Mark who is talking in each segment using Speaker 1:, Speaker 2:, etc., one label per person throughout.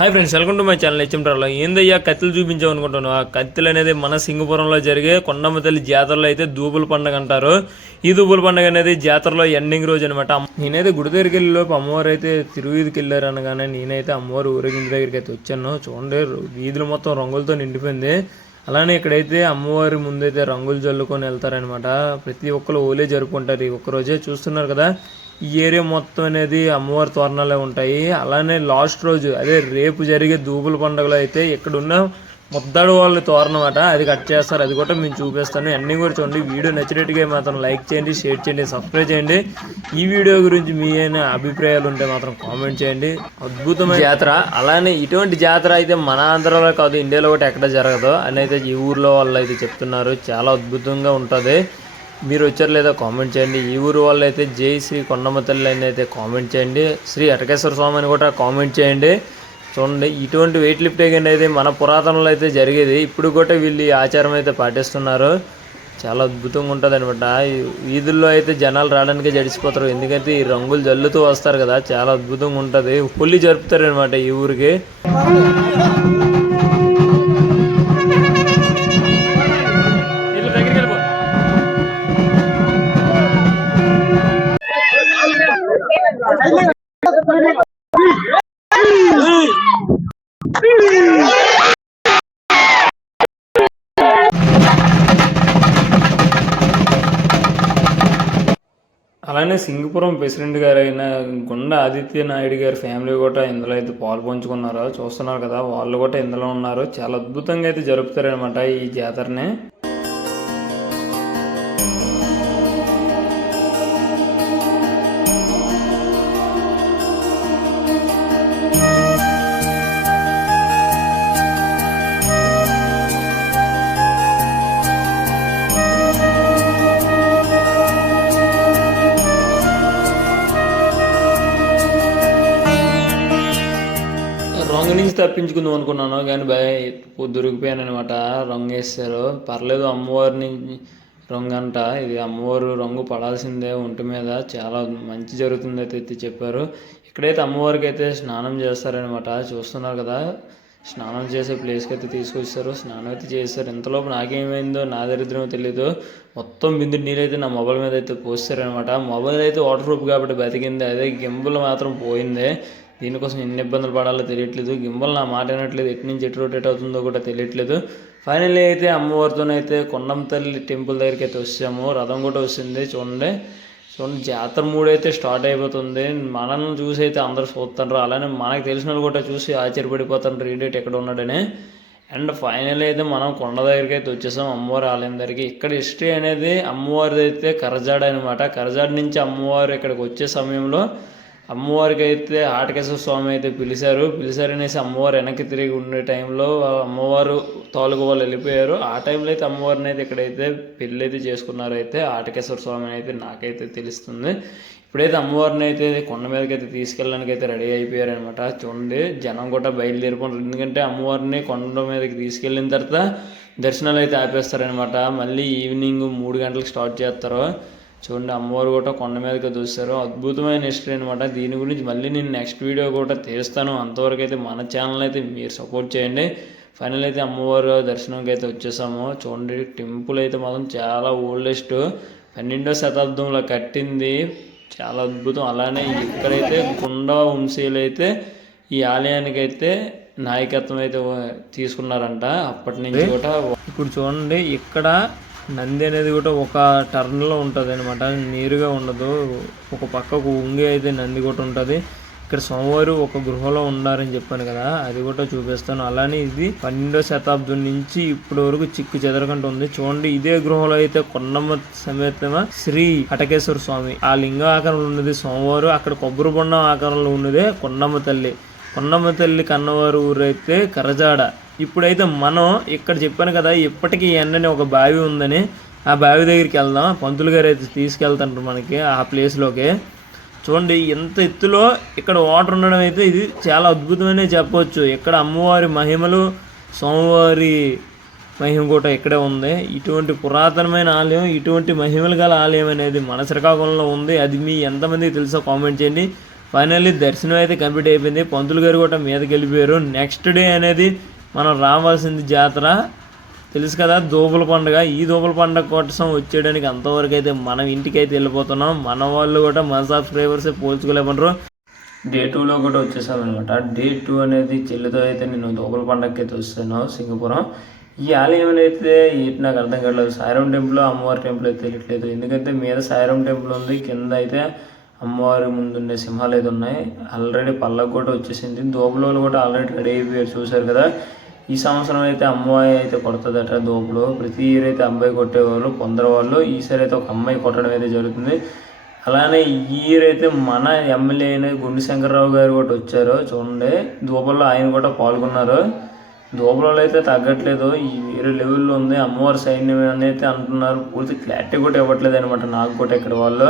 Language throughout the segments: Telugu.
Speaker 1: Hi friends welcome to my channel హెచ్ఎంటార్లో ఏందయ్యా కత్తిలు చూపించావు ఆ కత్తులు అనేది మన సింగపురంలో జరిగే కొండమ్మ తల్లి జాతరలో అయితే దూపుల పండుగ అంటారు. ఈ దూపుల పండుగ అనేది జాతరలో ఎండింగ్ రోజు అనమాట నేనైతే గుడి దగ్గరికి వెళ్ళిలోపు అమ్మవారు అయితే తిరువీధికి వెళ్ళారు అనగానే నేనైతే అమ్మవారు ఊరేగింపు దగ్గరికి అయితే వచ్చాను. చూడండి వీధులు మొత్తం రంగులతో నిండిపోయింది. అలానే ఇక్కడైతే అమ్మవారి ముందైతే రంగులు జల్లుకొని వెళ్తారనమాట ప్రతి ఒక్కరు ఓలే జరుపుకుంటారు. ఈ ఒక్కరోజే చూస్తున్నారు కదా. ఈ ఏరియా మొత్తం అనేది అమ్మవారి తోరణాలే ఉంటాయి. అలానే లాస్ట్ రోజు అదే రేపు జరిగే దూపుల పండుగలో అయితే ఇక్కడున్న ముద్దాడు వాళ్ళు తోరణమాట అది కట్ చేస్తారు. అది కూడా మేము చూపిస్తాను. అన్నీ కూడా చూడండి. వీడియో నచ్చినట్టుగా మాత్రం లైక్ చేయండి షేర్ చేయండి సబ్స్క్రైబ్ చేయండి. ఈ వీడియో గురించి మీ అయినా అభిప్రాయాలు ఉంటే మాత్రం కామెంట్ చేయండి. అద్భుతమైన జాతర. అలానే ఇటువంటి జాతర అయితే మన ఆంధ్రలో కాదు ఇండియాలో కూడా ఎక్కడ జరగదు. అని అయితే ఈ ఊర్లో వాళ్ళు అయితే చెప్తున్నారు. చాలా అద్భుతంగా ఉంటుంది. మీరు వచ్చారు లేదా కామెంట్ చేయండి. ఈ ఊరు వాళ్ళు అయితే జై శ్రీ కొండమ్మ తల్లి అని అయితే కామెంట్ చేయండి. శ్రీ అటకేశ్వర స్వామి అని కూడా కామెంట్ చేయండి. చూడండి ఇటువంటి వెయిట్ లిఫ్టింగ్ అయితే మన పురాతనలో అయితే జరిగేది. ఇప్పుడు కూడా వీళ్ళు ఈ ఆచారం అయితే పాటిస్తున్నారు. చాలా అద్భుతంగా ఉంటుంది అనమాట వీధుల్లో అయితే జనాలు రావడానికి జడిసిపోతారు. ఎందుకంటే ఈ రంగులు జల్లుతూ వస్తారు కదా. చాలా అద్భుతంగా ఉంటుంది. హోలీ జరుపుతారు అనమాట ఈ ఊరికి. ప్రెసిడెంట్ గారు అయిన గుండా ఆదిత్య నాయుడు గారి ఫ్యామిలీ కూడా ఇందులో అయితే పాలు పంచుకున్నారు చూస్తున్నారు కదా వాళ్ళు కూడా ఇందులో ఉన్నారు. చాలా అద్భుతంగా అయితే జరుపుతారనమాట ఈ జాతరని. తప్పించుకుందాం అనుకున్నాను కానీ భయ దొరికిపోయాను అనమాట రంగు వేస్తారు పర్లేదు అమ్మవారిని రంగు అంట ఇది అమ్మవారు రంగు పడాల్సిందే ఒంటి మీద. చాలా మంచి జరుగుతుంది అయితే చెప్పారు. ఇక్కడైతే అమ్మవారికి అయితే స్నానం చేస్తారనమాట చూస్తున్నారు కదా స్నానం చేసే ప్లేస్కి అయితే తీసుకొచ్చారు. స్నానం అయితే చేస్తారు ఇంతలోపు నాకేమైందో నా దరిద్రమో తెలియదు మొత్తం బిందు నీళ్ళు అయితే నా మొబైల్ మీద అయితే పోస్తారనమాట మొబైల్ అయితే వాటర్ ప్రూఫ్ కాబట్టి బతికింది. అదే గింబుల్ మాత్రం పోయింది. దీనికోసం ఎన్ని ఇబ్బందులు పడాలో తెలియట్లేదు. గింబల్ నా మాట వినట్లేదు. ఎటు నుంచి ఎటు రొటేట్ అవుతుందో కూడా తెలియట్లేదు. ఫైనల్లీ అయితే అమ్మవారితోనైతే కొండం తల్లి టెంపుల్ దగ్గరికి అయితే వచ్చాము. రథం కూడా వచ్చింది చూడండి. చూడండి జాతర మూడు అయితే స్టార్ట్ అయిపోతుంది. మనల్ని చూసి అయితే అందరూ చూస్తుంటారు అలానే మనకు తెలిసిన వాళ్ళు కూడా చూసి ఆశ్చర్యపడిపోతుంటారు ఈడేట్ ఎక్కడ ఉన్నాడని. అండ్ ఫైనల్ అయితే మనం కొండ దగ్గరికి అయితే వచ్చేసాం అమ్మవారి ఆలయం దగ్గరికి. ఇక్కడ హిస్టరీ అనేది అమ్మవారిది అయితే కరజాడ అనమాట కరజాడ నుంచి అమ్మవారు ఇక్కడికి వచ్చే సమయంలో అమ్మవారికి అయితే ఆటకేశ్వర స్వామి అయితే పిలిచారు. పిలిచారనేసి అమ్మవారు వెనక్కి తిరిగి ఉండే టైంలో అమ్మవారు తాలూకు వాళ్ళు వెళ్ళిపోయారు. ఆ టైంలో అయితే అమ్మవారిని అయితే ఇక్కడైతే పెళ్ళి అయితే చేసుకున్నారు అయితే ఆటకేశ్వర స్వామి అయితే నాకైతే తెలుస్తుంది. ఇప్పుడైతే అమ్మవారిని అయితే కొండ మీదకి అయితే తీసుకెళ్ళడానికి అయితే రెడీ అయిపోయారు అనమాట చూడండి జనం కూడా బయలుదేరిపోతారు ఎందుకంటే అమ్మవారిని కొండ మీదకి తీసుకెళ్ళిన తర్వాత దర్శనాలు అయితే ఆపేస్తారనమాట. మళ్ళీ ఈవినింగ్ మూడు గంటలకు స్టార్ట్ చేస్తారు. చూడండి అమ్మవారు కూడా కొండ మీదకి చూస్తారు అద్భుతమైన హిస్టరీ అనమాట దీని గురించి మళ్ళీ నేను నెక్స్ట్ వీడియో కూడా తీస్తాను అంతవరకు అయితే మన ఛానల్ అయితే మీరు సపోర్ట్ చేయండి. ఫైనల్ అయితే అమ్మవారు దర్శనంకి అయితే వచ్చేసాము. చూడండి టెంపుల్ అయితే మాత్రం చాలా ఓల్డెస్ట్ పన్నెండో శతాబ్దంలో కట్టింది. చాలా అద్భుతం. అలానే ఇక్కడైతే గుండా వంశీయులు అయితే ఈ ఆలయానికి అయితే నాయకత్వం అయితే తీసుకున్నారంట. అప్పటి నుంచి కూడా ఇప్పుడు చూడండి ఇక్కడ నంది అనేది కూడా ఒక టర్న్లో ఉంటుంది అనమాట నేరుగా ఉండదు. ఒక పక్కకు ఉంగి అయితే నంది కూడా ఉంటుంది. ఇక్కడ సోమవారు ఒక గృహలో ఉన్నారని చెప్పాను కదా అది కూడా చూపిస్తాను. అలానే ఇది పన్నెండో శతాబ్దం నుంచి ఇప్పటి వరకు చిక్కు చెదరకుండా ఉంది. చూడండి ఇదే గృహంలో అయితే కొండమ్మ సమేతమ శ్రీ హటకేశ్వర స్వామి. ఆ లింగ ఆకారంలో ఉన్నది సోమవారు అక్కడ కొబ్బరి బొండం ఆకారంలో ఉన్నదే కొండమ్మ తల్లి. కొండమ్మ తల్లి కన్నవారు ఊరైతే కరజాడ. ఇప్పుడైతే మనం ఇక్కడ చెప్పాను కదా ఇప్పటికీ ఎండని ఒక బావి ఉందని ఆ బావి దగ్గరికి వెళ్దాం. పంతులు గారు అయితే తీసుకెళ్తారు మనకి ఆ ప్లేస్లోకి చూడండి ఎంత ఎత్తులో ఇక్కడ వాటర్ ఉండడం అయితే ఇది చాలా అద్భుతమనే చెప్పవచ్చు ఇక్కడ అమ్మవారి మహిమలు సోమవారి మహిమ కూడా ఇక్కడే ఉంది. ఇటువంటి పురాతనమైన ఆలయం ఇటువంటి మహిమలు గల ఆలయం అనేది మన శ్రీకాకుళంలో ఉంది. అది మీ ఎంతమందికి తెలుసో కామెంట్ చేయండి. ఫైనల్లీ దర్శనం అయితే కంప్లీట్ అయిపోయింది. పంతులు గారు కూడా మీదకి వెళ్ళిపోయారు. నెక్స్ట్ డే అనేది మనం రావాల్సింది జాతర. తెలుసు కదా దోపుల పండుగ. ఈ దోపుల పండుగ కోసం వచ్చేయడానికి అంతవరకు అయితే మనం ఇంటికి అయితే వెళ్ళిపోతున్నాం. మన వాళ్ళు కూడా మన సబ్స్క్రైబర్సే పోల్చుకోలేమంటారు. డే టూలో కూడా వచ్చేసామన్నమాట. డే టూ అనేది చెల్లితో అయితే నేను దోపుల పండుగకి అయితే వస్తాను సింగపురం. ఈ ఆలయం అయితే ఏంటి నాకు అర్థం కావట్లేదు. సాయిరాం టెంపుల్ అమ్మవారి టెంపుల్ అయితే తెలియట్లేదు. ఎందుకంటే మీద సాయిరాం టెంపుల్ ఉంది. కింద అయితే అమ్మవారి ముందుండే సింహాలు అయితే ఉన్నాయి. ఆల్రెడీ పళ్ళకు కూడా వచ్చేసింది. దోపులోలు కూడా ఆల్రెడీ రెడీ అయిపోయారు. చూశారు కదా. ఈ సంవత్సరం అయితే అమ్మాయి అయితే కొడుతుందట దోపుడు. ప్రతి ఇయర్ అయితే అబ్బాయి కొట్టేవాళ్ళు కొందరు వాళ్ళు ఈసారి అయితే ఒక అమ్మాయి కొట్టడం అయితే జరుగుతుంది. అలానే ఈ ఇయర్ అయితే మన ఎమ్మెల్యే అయిన గుండు శంకర్రావు గారు కూడా వచ్చారు. చూడండి దూపల్లో ఆయన కూడా పాల్గొన్నారు. దూపలలో అయితే తగ్గట్లేదు. ఈ వేరే లెవెల్లో ఉంది. అమ్మవారి సైన్యం అని అయితే అంటున్నారు. పూర్తి క్లారిటీ కూడా ఇవ్వట్లేదు అనమాట నాకు కూడా ఇక్కడ వాళ్ళు.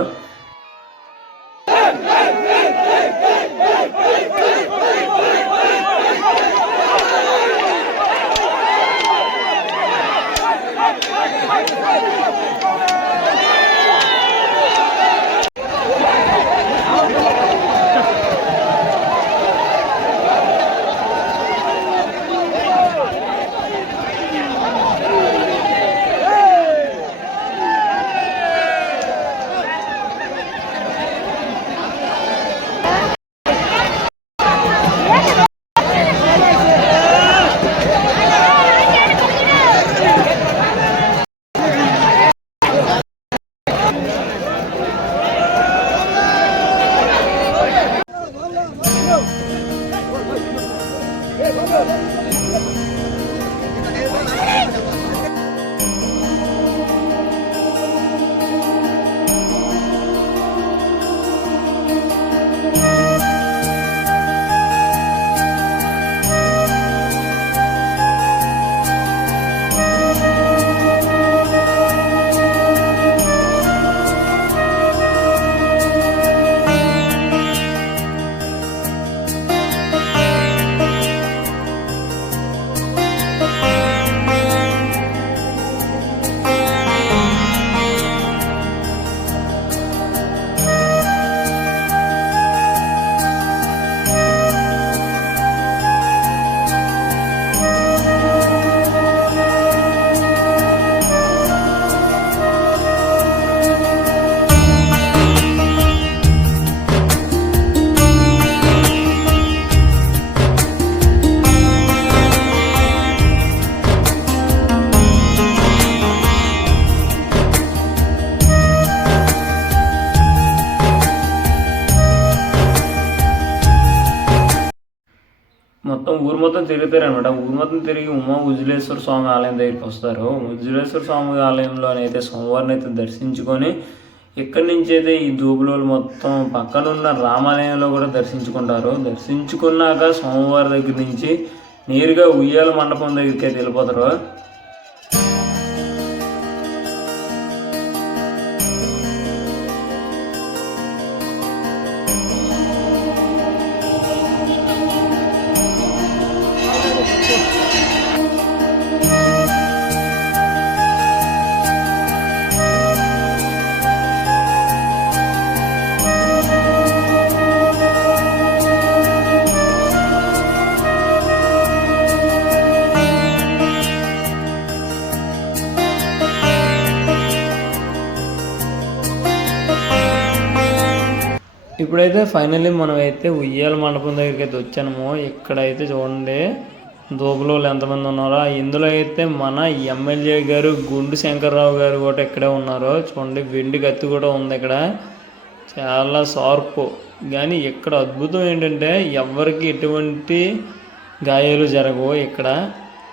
Speaker 1: మొత్తం ఊరు తిరుగుతారు అనమాట ఊరు మొత్తం తిరిగి ఉమా ఉజ్జలేశ్వర స్వామి ఆలయం దగ్గరికి వస్తారు. ఉజ్జలేశ్వర స్వామి ఆలయంలో అయితే సోమవారం అయితే దర్శించుకొని ఇక్కడి నుంచి అయితే ఈ దూబులోలు మొత్తం పక్కనున్న రామాలయంలో కూడా దర్శించుకుంటారు. దర్శించుకున్నాక సోమవారం దగ్గర నుంచి నేరుగా ఉయ్యాల మండపం దగ్గరికి అయితే వెళ్ళిపోతారు. ఇప్పుడైతే ఫైనల్లీ మనం అయితే ఉయ్యాల మండపం దగ్గరికి అయితే వచ్చాము. ఇక్కడైతే చూడండి దూపులో ఎంతమంది ఉన్నారో. ఇందులో అయితే మన ఎమ్మెల్యే గారు గుండు శంకర్రావు గారు కూడా ఇక్కడే ఉన్నారు. చూడండి వెండి కత్తి కూడా ఉంది ఇక్కడ. చాలా షార్ప్ కానీ ఇక్కడ అద్భుతం ఏంటంటే ఎవరికి ఎటువంటి గాయాలు జరగవు ఇక్కడ.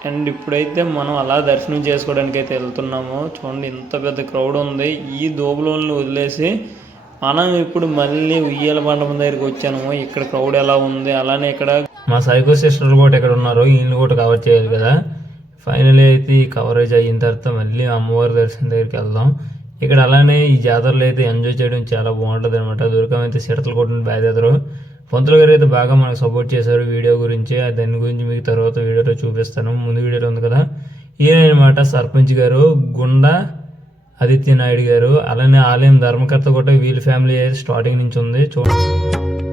Speaker 1: అండ్ ఇప్పుడైతే మనం అలా దర్శనం చేసుకోవడానికి అయితే వెళ్తున్నాము. చూడండి ఇంత పెద్ద క్రౌడ్ ఉంది. ఈ దోపులోని వదిలేసి మనం ఇప్పుడు మళ్ళీ ఉయ్యాల మండపం దగ్గరికి వచ్చాము ఇక్కడ క్రౌడ్ ఎలా ఉంది అలానే ఇక్కడ మా సైకో సిస్టర్ కూడా ఇక్కడ ఉన్నారు వీళ్ళు కూడా కవర్ చేయాలి కదా. ఫైనల్ అయితే ఈ కవరేజ్ అయిన తర్వాత మళ్ళీ అమ్మవారి దర్శనం దగ్గరికి వెళ్దాం. ఇక్కడ అలానే ఈ జాతరలో అయితే ఎంజాయ్ చేయడం చాలా బాగుంటుంది అనమాట దుర్గం అయితే సిడతలు కొట్టిన బయలుదేరు పంతులు గారు అయితే బాగా మనకు సపోర్ట్ చేశారు వీడియో గురించి. దాని గురించి మీకు తర్వాత వీడియోలో చూపిస్తాను. ముందు వీడియోలో ఉంది కదా. ఈయన అనమాట సర్పంచ్ గారు గుండా ఆదిత్య నాయుడు గారు అలానే ఆలయం ధర్మకర్త కూడా వీళ్ళ ఫ్యామిలీ స్టార్టింగ్ నుంచి ఉంది. చూడండి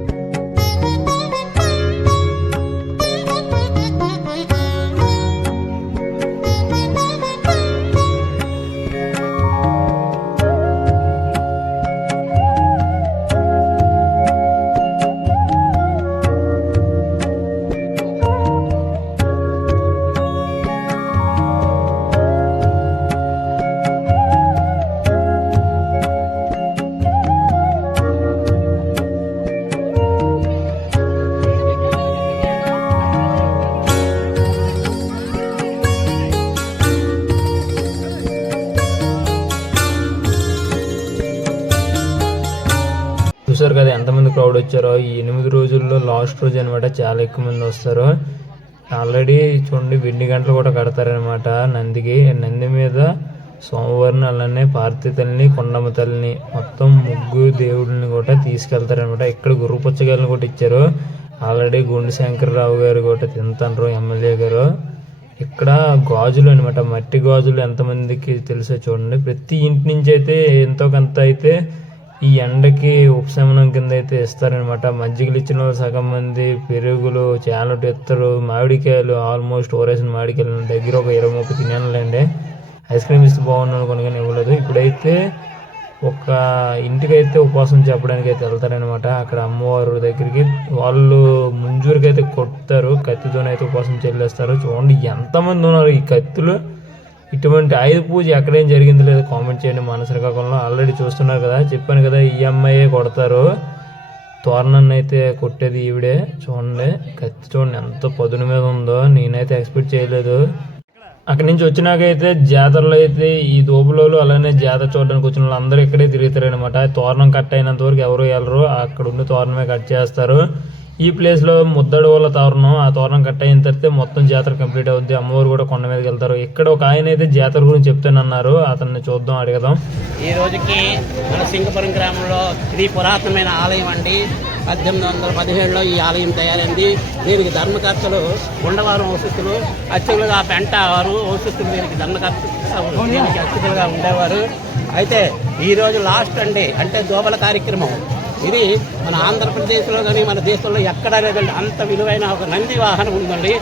Speaker 1: వచ్చారో. ఈ ఎనిమిది రోజుల్లో లాస్ట్ రోజు అనమాట చాలా ఎక్కువ మంది వస్తారు. ఆల్రెడీ చూడండి వెండి గంటలు కూడా కడతారనమాట నందికి. నంది మీద సోమవారం అలానే పార్తి తల్లిని కొండమ్మ తల్లిని మొత్తం ముగ్గు దేవుడిని కూడా తీసుకెళ్తారనమాట ఇక్కడ గురుపుచ్చగాయలను కూడా ఇచ్చారు. ఆల్రెడీ గుండు శంకర్రావు గారు కూడా తింటారు ఎమ్మెల్యే గారు. ఇక్కడ గాజులు అనమాట మట్టి గాజులు ఎంతమందికి తెలుసో చూడండి. ప్రతి ఇంటి నుంచి అయితే ఎంతో కొంత అయితే ఈ ఎండకి ఉపశమనం కింద అయితే ఇస్తారనమాట మజ్జిగలు ఇచ్చిన వాళ్ళు సగం మంది పెరుగులు చాలట్ ఇస్తారు మామిడికాయలు ఆల్మోస్ట్ ఓరేసిన మామిడికాయలు దగ్గర ఒక ఇరవై ముప్పై తినేనండి ఐస్ క్రీమ్ ఇస్తే బాగుంది అనుకుని కానీ ఇవ్వలేదు. ఇప్పుడైతే ఒక ఇంటికైతే ఉపవాసం చెప్పడానికి అయితే వెళ్తారనమాట అక్కడ అమ్మవారు దగ్గరికి వాళ్ళు ముంజూరికి అయితే కొడతారు. కత్తితోనైతే ఉపవాసం చెల్లేస్తారు. చూడండి ఎంతమంది ఉన్నారు ఈ కత్తులు. ఇటువంటి ఆయుధ పూజ ఎక్కడేం జరిగింది లేదు కామెంట్ చేయండి. మన శ్రీకాకుళంలో ఆల్రెడీ చూస్తున్నారు కదా. చెప్పాను కదా ఈ అమ్మాయే కొడతారు. తోరణాన్ని అయితే కొట్టేది ఈవిడే. చూడండి కత్తి చూడండి ఎంత పదును మీద ఉందో. నేనైతే ఎక్స్పెక్ట్ చేయలేదు. అక్కడి నుంచి వచ్చినాకైతే జాతరలో అయితే ఈ దోపులోలు అలానే జాతర చూడడానికి వచ్చిన వాళ్ళు అందరూ ఇక్కడే తిరుగుతారనమాట తోరణం కట్ అయినంత వరకు ఎవరు వెళ్ళరు. అక్కడ ఉండి తోరణమే కట్ చేస్తారు. ఈ ప్లేస్లో ముద్దడు వాళ్ళ తోరణం ఆ తోరణం కట్ అయిన తర్వాత మొత్తం జాతర కంప్లీట్ అవుద్ది. అమ్మవారు కూడా కొండ మీదకి వెళ్తారు. ఇక్కడ ఒక ఆయన అయితే జాతర గురించి చెప్తానన్నారు. అతన్ని చూద్దాం అడగదాం.
Speaker 2: ఈ రోజుకి మన సింగపురం గ్రామంలో ఇది పురాతనమైన ఆలయం అండి. పద్దెనిమిది వందల పదిహేడులో ఈ ఆలయం తయారైంది. దీనికి ధర్మకర్తలు ఉండవారం వంశస్థులు అర్చకులుగా పెంట వారు వంశస్థులు దీనికి ధర్మకర్త దీనికి అర్చకులుగా ఉండేవారు. అయితే ఈ రోజు లాస్ట్ అండి. అంటే దోబల కార్యక్రమం. ఇది మన ఆంధ్రప్రదేశ్లో కానీ మన దేశంలో ఎక్కడ లేదండి. అంత విలువైన ఒక నంది వాహనం ఉందండి.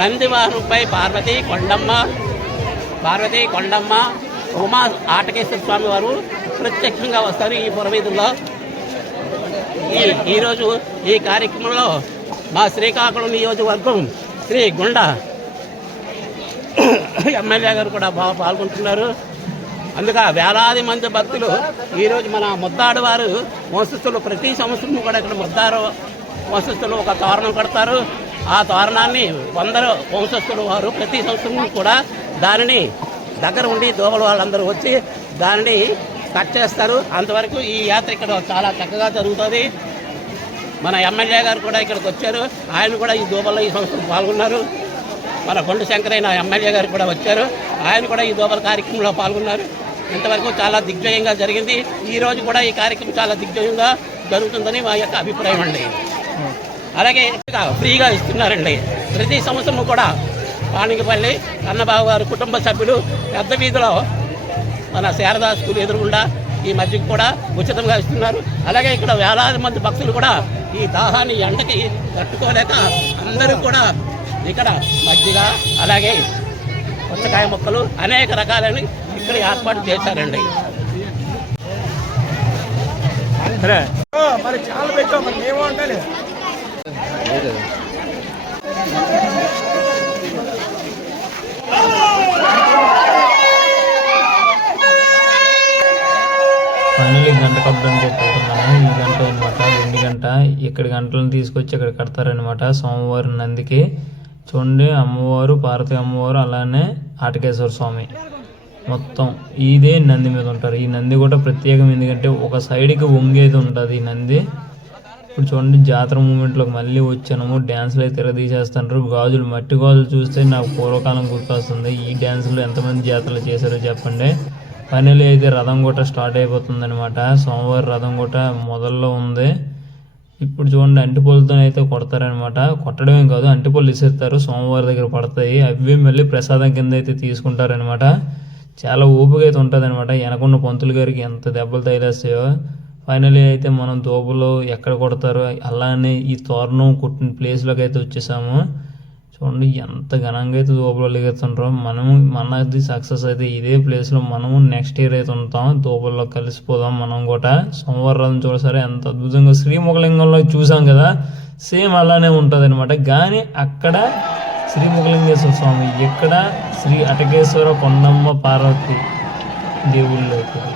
Speaker 2: నంది వాహనంపై పార్వతి కొండమ్మ పార్వతి కొండమ్మ ఉమా ఆటకేశ్వర స్వామి వారు ప్రత్యక్షంగా వస్తారు ఈ పురవీధుల్లో. ఈ ఈరోజు ఈ కార్యక్రమంలో మా శ్రీకాకుళం నియోజకవర్గం శ్రీ గుండ ఎమ్మెల్యే గారు కూడా బాగా పాల్గొంటున్నారు. అందుక వేలాది మంది భక్తులు ఈరోజు మన ముద్దాడు వారు వంశస్థులు ప్రతి సంవత్సరం కూడా ఇక్కడ ముద్దారు వంశస్థులు ఒక తోరణం కడతారు. ఆ తోరణాన్ని కొందరు వంశస్థులు వారు ప్రతి సంవత్సరం కూడా దానిని దగ్గర ఉండి దోవల వాళ్ళందరూ వచ్చి దానిని కట్ చేస్తారు. అంతవరకు ఈ యాత్ర ఇక్కడ చాలా చక్కగా జరుగుతుంది. మన ఎమ్మెల్యే గారు కూడా ఇక్కడికి వచ్చారు. ఆయన కూడా ఈ దోబల్లో ఈ సంవత్సరం పాల్గొన్నారు. మన కొండ శంకరైన ఎమ్మెల్యే గారు కూడా వచ్చారు. ఆయన కూడా ఈ దోబల కార్యక్రమంలో పాల్గొన్నారు. ఇంతవరకు చాలా దిగ్విజయంగా జరిగింది. ఈరోజు కూడా ఈ కార్యక్రమం చాలా దిగ్విజయంగా జరుగుతుందని మా యొక్క అభిప్రాయం అండి. అలాగే ఫ్రీగా ఇస్తున్నారండి. ప్రతి సంవత్సరం కూడా పాణికపల్లి అన్నబాబు గారు కుటుంబ సభ్యులు పెద్ద వీధిలో మన శారదా స్కూల్ ఎదురుగుండా ఈ మధ్యకు కూడా ఉచితంగా ఇస్తున్నారు. అలాగే ఇక్కడ వేలాది మంది భక్తులు కూడా ఈ దాహాన్ని ఎండకి తట్టుకోలేక అందరూ కూడా ఇక్కడ మజ్జిగ అలాగే పుచ్చకాయ మొక్కలు అనేక రకాలని ఇక్కడ ఏర్పాటు చేశారండి.
Speaker 3: మరి చాలా పెట్టాం మరి మేము ఉండాలి
Speaker 1: ఫైనల్ గంట కప్పడానికి పోతున్నాను ఈ గంట అనమాట రెండు గంట ఇక్కడ గంటలను తీసుకొచ్చి ఇక్కడ కడతారనమాట సోమవారం నందికి చూడండి అమ్మవారు పార్వతి అమ్మవారు అలానే ఆటకేశ్వర స్వామి. మొత్తం ఇదే నంది మీద ఉంటారు. ఈ నంది కూడా ప్రత్యేకం ఎందుకంటే ఒక సైడ్కి వంగేది ఉంటుంది ఈ నంది. ఇప్పుడు చూడండి జాతర మూమెంట్లోకి మళ్ళీ వచ్చాను డ్యాన్స్లు అయితే తిరగదీసేస్తుంటారు గాజులు మట్టి గాజులు చూస్తే నాకు పూర్వకాలం గుర్తొస్తుంది. ఈ డ్యాన్సులు ఎంతమంది జాతరలు చేశారో చెప్పండి. ఫైనల్ అయితే రథం కూడా స్టార్ట్ అయిపోతుంది అనమాట సోమవారం రథం కూడా మొదల్లో ఉంది. ఇప్పుడు చూడండి అంటిపొలతో అయితే కొడతారనమాట కొట్టడమే కాదు అంటిపొలు ఇసేస్తారు. సోమవారం దగ్గర పడతాయి. అవి మళ్ళీ ప్రసాదం కింద అయితే తీసుకుంటారనమాట చాలా ఓపిక అయితే ఉంటుంది అనమాట వెనకున్న పంతులు గారికి ఎంత దెబ్బలు తగిలేస్తాయో. ఫైనలీ అయితే మనం దోపులో ఎక్కడ కొడతారో అలానే ఈ తోరణం కుట్టిన ప్లేస్లోకి అయితే వచ్చేసాము. చూడండి ఎంత ఘనంగా అయితే దోపులో ఎగుతుంటారో మనము మనది సక్సెస్ అయితే ఇదే ప్లేస్లో మనము నెక్స్ట్ ఇయర్ అయితే ఉంటాం. దూపల్లో కలిసిపోదాం మనం కూడా. సోమవారం చూడసరే ఎంత అద్భుతంగా శ్రీముఖలింగంలో చూసాం కదా. సేమ్ అలానే ఉంటుంది అనమాట కానీ అక్కడ శ్రీముఖలింగేశ్వర స్వామి ఇక్కడ శ్రీ అటకేశ్వర కొండమ్మ పార్వతి దేవుళ్ళు అయితే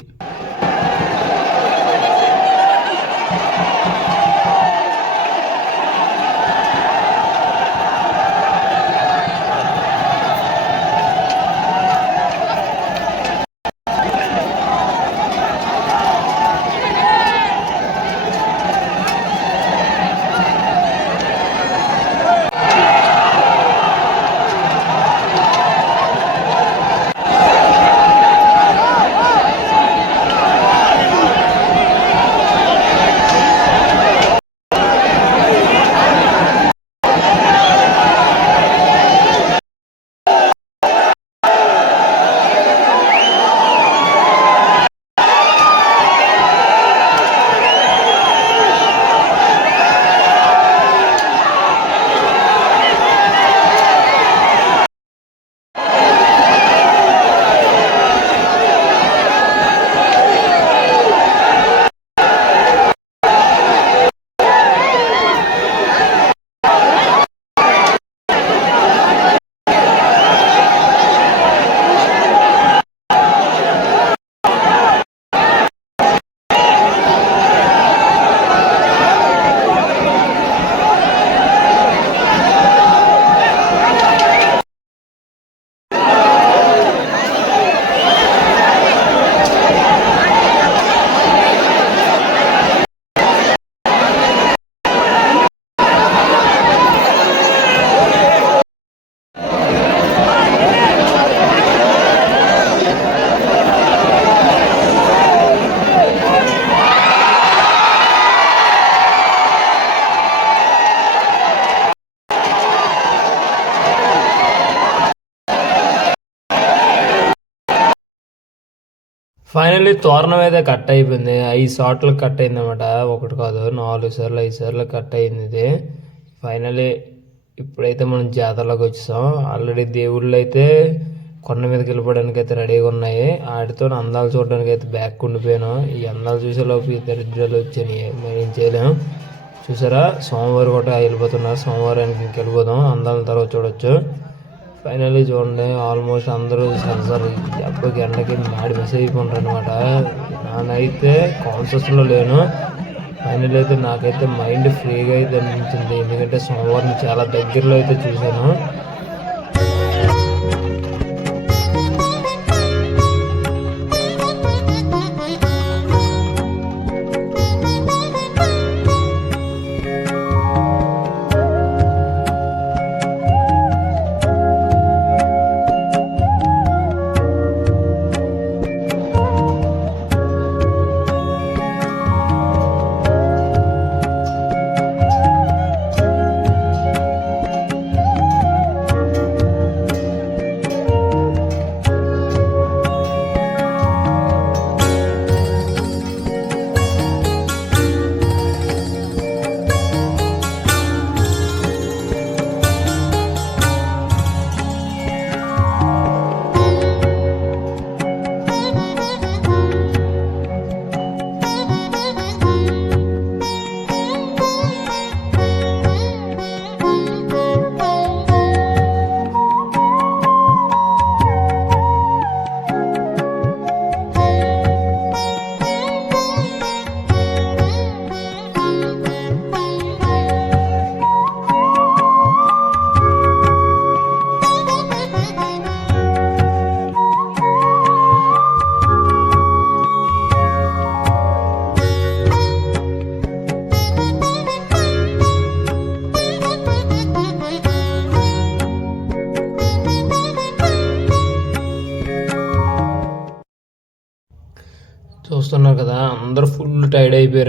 Speaker 1: ఫైనల్లీ తోరణం అయితే కట్ అయిపోయింది. ఐదు షార్ట్లు కట్ అయింది అనమాట ఒకటి కాదు నాలుగు సార్లు ఐదు సార్లు కట్ అయింది ఇది. ఫైనల్లీ ఇప్పుడైతే మనం జాతరలోకి వచ్చేసాం. ఆల్రెడీ దేవుళ్ళు అయితే కొండ మీదకి వెళ్ళిపోవడానికి అయితే రెడీగా ఉన్నాయి. వాటితో అందాలు చూడడానికి అయితే బ్యాక్ ఉండిపోయాను. ఈ అందాలు చూసేలోపు ఈ దరిద్రాలు వచ్చాయి. మేము ఏం చేయలేము చూసారా? సోమవారం కూడా వెళ్ళిపోతున్నారు. సోమవారానికి ఇంకెళ్ళిపోదాం. అందాల తర్వాత చూడొచ్చు. ఫైనల్లీ చూడండి ఆల్మోస్ట్ అందరూ సరసరి దెబ్బకి ఎండకి మాడి మెసేజ్ అయిపోంటారు అనమాట నానైతే కాన్షియస్లో లేను. ఫైనల్ అయితే నాకైతే మైండ్ ఫ్రీగా అయితే అనిపించింది. ఎందుకంటే సోమవారం చాలా దగ్గరలో అయితే చూశాను.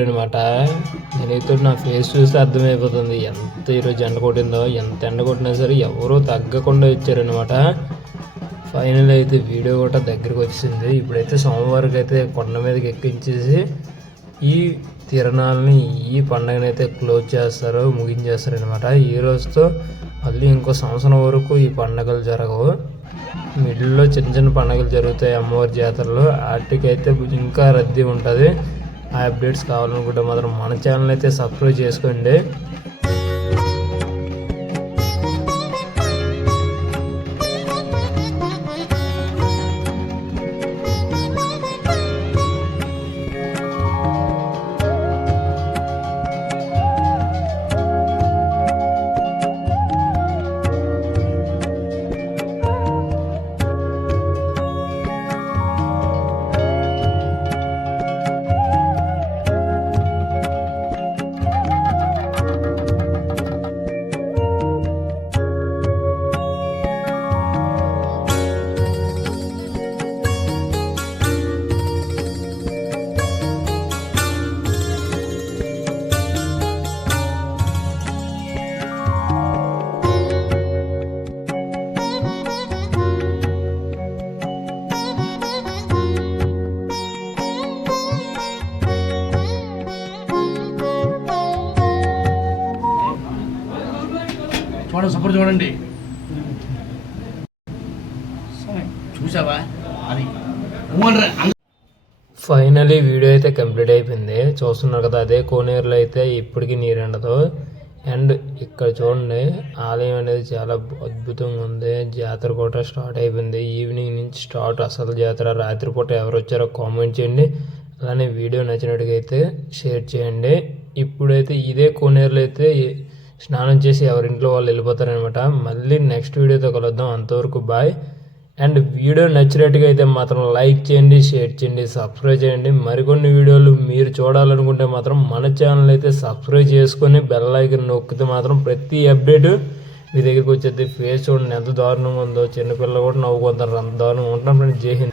Speaker 1: అనమాట నేనైతే నా ఫేస్ చూస్తే అర్థమైపోతుంది. ఎంత ఈరోజు ఎండ కొట్టిందో ఎంత ఎండ కొట్టినా సరే ఎవరూ తగ్గకుండా వచ్చారనమాట ఫైనల్ అయితే వీడియో కూడా దగ్గరికి వచ్చింది. ఇప్పుడైతే సోమవారం అయితే కొండ మీదకి ఎక్కించేసి ఈ తిరణాలని ఈ పండుగని అయితే క్లోజ్ చేస్తారు ముగించేస్తారనమాట. ఈ రోజుతో మళ్ళీ ఇంకో సంవత్సరం వరకు ఈ పండగలు జరగవు. మిడిల్లో చిన్న చిన్న పండుగలు జరుగుతాయి అమ్మవారి జాతరలో. వాటికైతే ఇంకా రద్దీ ఉంటుంది. ఆ అప్డేట్స్ కావాలనుకుంటే మాత్రం మన ఛానల్ అయితే సబ్స్క్రైబ్ చేసుకోండి.
Speaker 2: చూడండి. చూసావా? అది.
Speaker 1: ఫైనలీ వీడియో అయితే కంప్లీట్ అయిపోయింది. చూస్తున్నారు కదా అదే కోనేరులో అయితే ఇప్పటికీ నీరు ఎండదు. అండ్ ఇక్కడ చూడండి ఆలయం అనేది చాలా అద్భుతంగా ఉంది. జాతర కూడా స్టార్ట్ అయిపోయింది. ఈవినింగ్ నుంచి స్టార్ట్ అసలు జాతర. రాత్రిపూట ఎవరు వచ్చారో కామెంట్ చేయండి. అలానే వీడియో నచ్చినట్టుగా అయితే షేర్ చేయండి. ఇప్పుడైతే ఇదే కోనేరులో అయితే స్నానం చేసి ఎవరింట్లో వాళ్ళు వెళ్ళిపోతారనమాట. మళ్ళీ నెక్స్ట్ వీడియోతో కలుద్దాం. అంతవరకు బాయ్ అండ్ వీడియో నచ్చినట్టుగా అయితే మాత్రం లైక్ చేయండి షేర్ చేయండి సబ్స్క్రైబ్ చేయండి. మరికొన్ని వీడియోలు మీరు చూడాలనుకుంటే మాత్రం మన ఛానల్ అయితే సబ్స్క్రైబ్ చేసుకొని బెల్ ఐకన్ నొక్కితే మాత్రం ప్రతి అప్డేట్ మీ దగ్గరికి వచ్చేది. ఫేస్ చూడండి ఎంత దారుణంగా ఉందో. చిన్నపిల్లలు కూడా నవ్వుకుంటారు అంత దారుణంగా ఉంటాం జై హింద్.